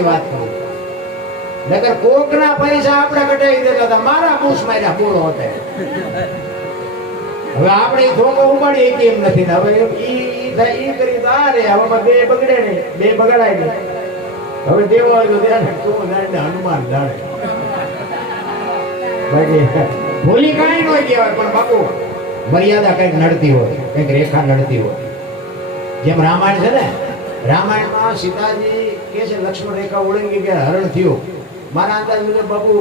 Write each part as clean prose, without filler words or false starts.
ની વાત કરું. નકર કોકના પૈસા આપણે કઢાવી દેતા હતા, મારા બૂસ માર્યા પૂરો હતા. હવે આપણે ધોકો ઉપાડી કેમ નથી ને હવે ઈ કરી તો આ રે હવે બે બગડે ને બે બગડાય ને હવે દેવો આવ્યો ત્યાં તું જાણે હનુમાન જાણે બાકી ભૂલી કાંઈ ન કહેવાય. પણ બાપુ મર્યાદા કઈક નડતી હોય, કઈક રેખા નડતી હોય. જેમ રામાયણ છે ને, રામાયણમાં સીતાજી કે છે લક્ષ્મણ રેખા ઓળંગી કે હરણ થયું. મારા અંદાજ મુજબ બાપુ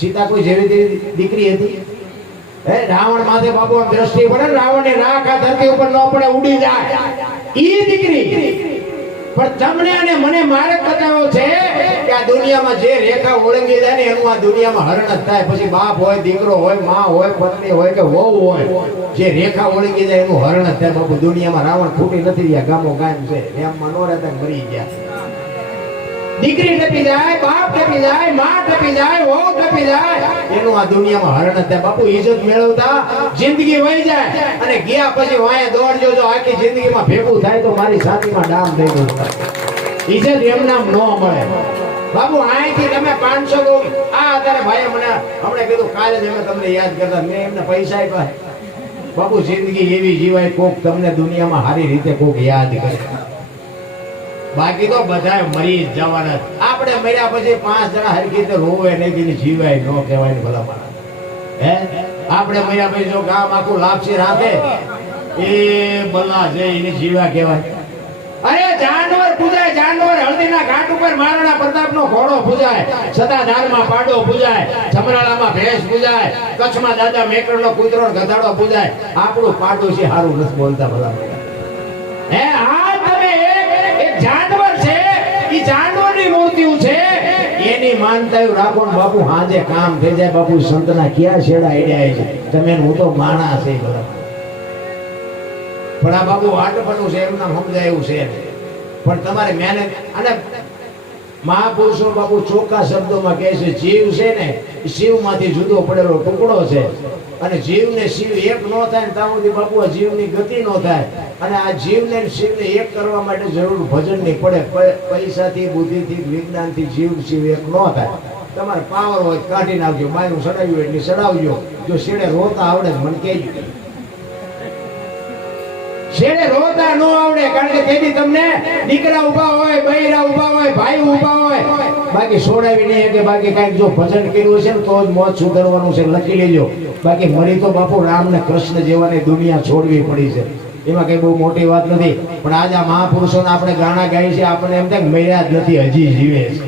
સીતા કોઈ જેવી તેવી દીકરી હતી? રાવણ માથે બાપુ દ્રષ્ટિ પડે, રાવણ ની રાખ આ ધરતી ઉપર ન પડે, ઉડી જાય ઈ દીકરી. પણ તમને અને મને મારે બતાવો છે કે આ દુનિયામાં જે રેખા ઓળંગી જાય ને એનું આ દુનિયામાં હરણ જ થાય. પછી બાપ હોય, દીકરો હોય, માં હોય, પત્ની હોય કે વહુ હોય, જે રેખા ઓળંગી જાય એનું હરણ જ થાય. બાપુ દુનિયામાં રાવણ ખૂટી નથી રહ્યા, ગામો ગામ છે. એમ મનોરથ મરી ગયા. દીકરી ટપી જાય, બાપ ટપી જાય, માં ટપી જાય, વહુ ટપી જાય, એનું આ દુનિયામાં હરણ થાય. બાપુ ઇજ્જત મેળવતા જિંદગી વહી જાય અને ગયા પછી વાંહે દોડજો. જો આખી જિંદગીમાં ભેગું થાય તો મારી છાતીમાં ડામ થઈ ગયું. ઇજ્જત એમનામ ન મળે બાપુ. અહીંથી તમે 500 દો. આ અત્યારે ભાઈએ મને હમણાં કીધું, કાલે જ અમે તમને યાદ કરતા, મેં એમને પૈસા આપ્યા. બાપુ જિંદગી એવી જીવાય, કોક તમને દુનિયામાં સારી રીતે કોક યાદ કરે. બાકી તો બધા મરી જ જવાના. આપણે મર્યા પછી 5 જણા હરખી રીતે રોવે નહીં, જીવાય ન કહેવાય ને ભલા માણસ. હે આપણે મર્યા પછી જો ગામ આખું લાપસી રાખે એ ભલા છે, એને જીવા કહેવાય. અરે જાનવર પૂજાય, જાનવર હળદીના ઘાટ ઉપર મહારાણા પ્રતાપનો ઘોડો પૂજાય, સતાધારમાં પાડો પૂજાય, સમરાળામાં ભેંસ પૂજાય, કચ્છમાં દાદા મેકરનો કૂતરો ગધાડો પૂજાય. આપણું પાડો છે સારું નથી બોલતા ભલા. હે આ તમે એક જાનવર છે, ઈ જાનવરની મૂર્તિઓ છે, એની માનતા રાખો ને બાપુ. હાજે કામ થઈ જાય બાપુ. સંતના ક્યાં છેડા એડ્યા છે તમે, હું તો માણા છે ભલા. પણ આ બાબુ વાટપણું છે એમના સમજાય એવું છે. પણ તમારે મહેનત અને મહાપુરુષો બાપુ ચોખ્ખા શબ્દોમાં કહે છે, જીવ છે ને શિવમાંથી જુદો પડેલો ટુકડો છે અને જીવને શિવ એક ન થાય ને ત્યાં સુધી બાપુ આ જીવની ગતિ ન થાય. અને આ જીવને શિવને એક કરવા માટે જરૂર ભજનની પડે. પૈસાથી, બુદ્ધિથી, વિજ્ઞાનથી જીવ શિવ એક ન થાય. તમારે પાવર હોય કાઢી નાખજો, બાયનું સડાવ્યું એટલે સડાવજો. જો શેડે રોતા આવડે મને કહેજો. શેડે રોતા ન આવડે કારણ કે તેથી તમને દીકરા ઉભા હોય, બૈરા ઉભા હોય, ભાઈ ઉભા હોય, બાકી છોડાવી નહીં કે બાકી કઈક જો ભજન કર્યું છે ને તો જ મોત સુધરવાનું છે, લખી લેજો. બાકી મરી તો બાપુ રામ ને કૃષ્ણ જેવાની દુનિયા છોડવી પડી છે, એમાં કઈ બહુ મોટી વાત નથી. પણ આજે આ મહાપુરુષોને આપણે ગાણા ગાઈ છે, આપણે એમ થાય મર્યા જ નથી, હજી જીવે છે.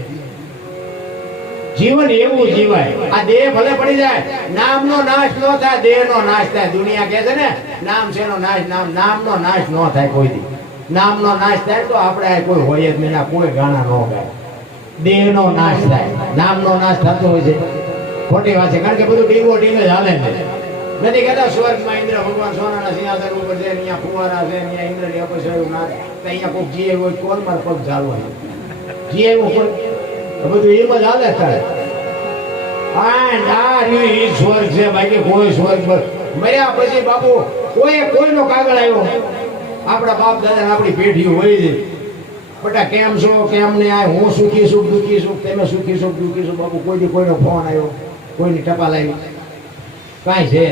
જીવન એવું જીવાય. આ દેહ ભલે પડી જાય, નામનો નાશ ન થાય, દેહનો નાશ થાય. દુનિયા કહે છે ને નામ શેનો નાશ, નામનો નાશ ન થાય કોઈ દી. નામનો નાશ થાય તો આપણે કોઈ હોય જ નહીં, કોઈ ગાણા ન ગાય. દેહનો નાશ થાય, નામનો નાશ થતો હોય છે. ખોટી વાત છે, કારણ કે બધું ડીંગો ડીંગ જ હાલે છે. નથી કહેતા સ્વર્ગમાં ઇન્દ્ર ભગવાન સોનાના સિંહાસન ઉપર છે, અહીંયા ફુવારા છે, અહીંયા ઇન્દ્રની અપસર્યું ના, અહીંયા કોઈ જીએ હોય કોણ માર પગ ચાલવાનું જીએ કોઈ બધું એમ જ હાલે થાય. સ્વર્ગ છે બાકી કોઈ સ્વર્ગ મર્યા પછી બાપુ કોઈનો કાગળ આવ્યો, આપણા બાપ દાદા આપણી પેઢી હોય છે. બટા કેમ છો, કેમ ને આ હું સુખી સુખ દુઃખી સુખ, તમે સુખી સુખ દુઃખી સુખ. બાપુ કોઈથી કોઈનો ફોન આવ્યો, કોઈની ટપાલ આવી, કાંઈ છે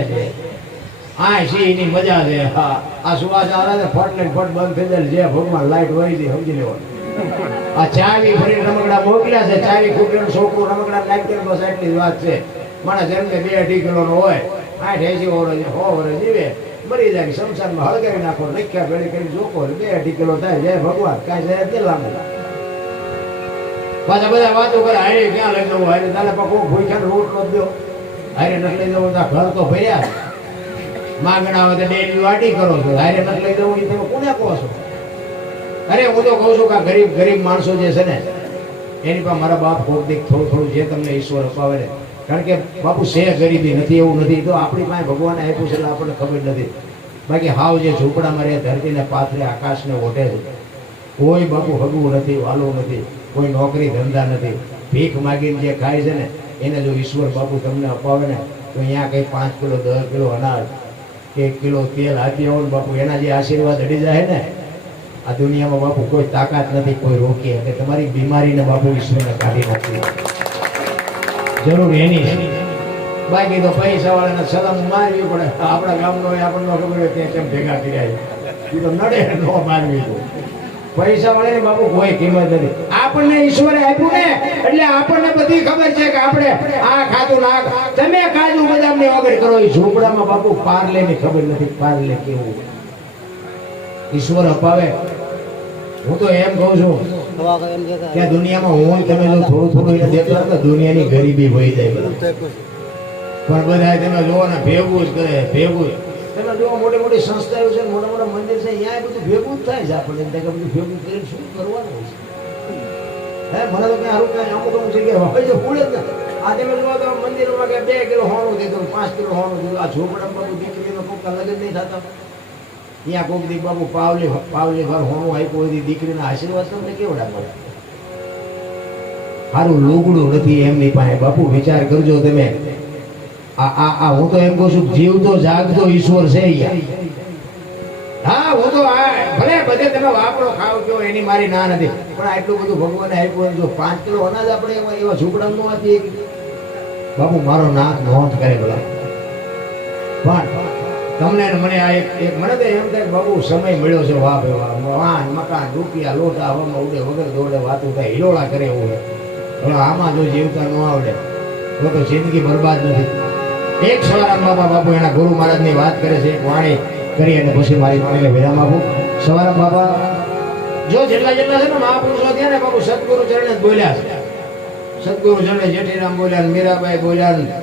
આ છે એની મજા છે. હા આ સુવાસ આવે ફટ ને ફટ બંધ થઈ જાય, જે ભગવાન લાઈટ હોય છે સમજી લેવાનું. આ ચાવી ફરી રમકડા મોકલ્યા છે, ચાવી ખૂટ્યો છોકરું રમકડા નાખી બસ એટલી જ વાત છે. મારા જેમ કે 2-2.5 કિલોનો હોય, 80-80 વર્ષ 100 વર્ષ જીવે, મરી જાય, શમશાનમાં હળગાવી નાખો, લખ્યા ભેળી કરી જોકો 2-2.5 કિલો થાય. જય ભગવાન, કાંઈ જાય તે લાંબુ. પાછા બધા વાતો કરે, હારે ક્યાં લઈ જવું, હારે તારે કોઈ ભૂખ્યા રોટલો જ દો, હારે નથી લઈ જવું, ઘર તો ભર્યા, માંગણા આવે તો ડેલી વાટી કરો છો, હારે નથી લઈ જવું એ તમે કોને કહો છો? અરે હું તો કહું છું કે ગરીબ માણસો જે છે ને એની પાસે મારા બાપ કોક દીક થોડું જે તમને ઈશ્વર અપાવે ને, કારણ કે બાપુ છે ગરીબી નથી એવું નથી, તો આપણી પાસે ભગવાને આપ્યું છે એટલે આપણને ખબર નથી. બાકી હાવ જે ઝૂંપડામાં રહે, ધરતીને પાથરે, આકાશને ઓઢે છે, કોઈ બાપુ હગવું નથી, વાલું નથી, કોઈ નોકરી ધંધા નથી, ભીખ માગીને જે ખાય છે ને એને જો ઈશ્વર બાપુ તમને અપાવે ને તો અહીંયા કંઈ 5 કિલો 10 કિલો અનાજ કે 1 કિલો તેલ આપી આવો ને બાપુ, એના જે આશીર્વાદ અડી જાય ને આ દુનિયામાં બાપુ કોઈ તાકાત નથી કોઈ રોકે એટલે તમારી બીમારીને બાપુ ઈશ્વરને કાઢી નાખી જરૂર એની છે. બાકી તો પૈસા વાળાને સલામ મારવી પડે. આપણા ગામનો હોય આપણને ખબર હોય ત્યાં કેમ ભેગા કર્યા એ તો નડે ન મારવી તો પૈસા વાળાને બાપુ કોઈ કિંમત નથી. આપણને ઈશ્વરે આપ્યું ને એટલે આપણને બધી ખબર છે કે આપણે આ ખાધું ના તમે કાજુ બદામ ની વગર કરો. એ ઝૂંપડામાં બાપુ પાર્લે ની ખબર નથી પાર્લે કેવું ઈશ્વર અપાવે. હું તો એમ કહું છું કે દુનિયામાં હું તમે જો થોડું થોડું એને દેતા હતા દુનિયાની ગરીબી વહી જાય બધા. પણ બધા તમે જોવો ને ભેગું જ કરે ભેગું જ. તમે જો મોટી મોટી સંસ્થાઓ છે મોટા મોટા મંદિર છે અહીંયા બધું ભેગું જ થાય છે. આપણને એમ થાય કે બધું ભેગું કરીને શું કરવાનું છે. હે મને તો ક્યાં સારું અમુક અમુક જગ્યાએ હોય છે ફૂલ જ ને. આ તમે જોવા તો મંદિરોમાં કે 2 કિલો હોણું દીધું 5 કિલો હોણું દીધું. આ ઝોપડામાં દીકરીનો કોઈક લગ્ન નહીં થતા ત્યાં કોઈક દી બાબુ પાવલી ભર હોણું આપ્યું હોય દીકરીના આશીર્વાદ તમને કેવડા મળે. સારું લુગડું નથી એમની પાસે બાપુ વિચાર કરજો તમે. આ હું તો એમ કહું છું જીવતો જાગતો ઈશ્વર છે યાર. હા હું તો ભલે બધે તમે વાપરો ખાવ કયો એની મારી ના નથી પણ આટલું બધું ભગવાને આપ્યું જો 5 કિલો અનાજ આપણે એવા ઝૂંપડામાં નો આપીએ બાપુ મારો નાક નોંધ કરે ભલા. પણ તમને મને આ એક મને તો એમ થાય બાબુ સમય મળ્યો છે વાહ ભાઈ વાહ મકાન રૂપિયા લોટા હવામાં ઉડે વગર દોડે વાતું થાય હિલોળા કરે એવું છે. હવે આમાં જો જીવતા ન આવડે તો જિંદગી બરબાદ નથી. એક સવારામ બાબા બાપુ એના ગુરુ મહારાજની વાત કરે છે એક વાણી કરી અને પછી મારી વાણીને વિરામ આપું. સવારામ બાબા જો જેટલા છે ને મહાપુરુષો થયા ને બાપુ સદગુરુ ચરણે બોલ્યા છે. સદગુરુ ચરણે જેઠીરામ બોલ્યા મીરાબાઈ બોલ્યા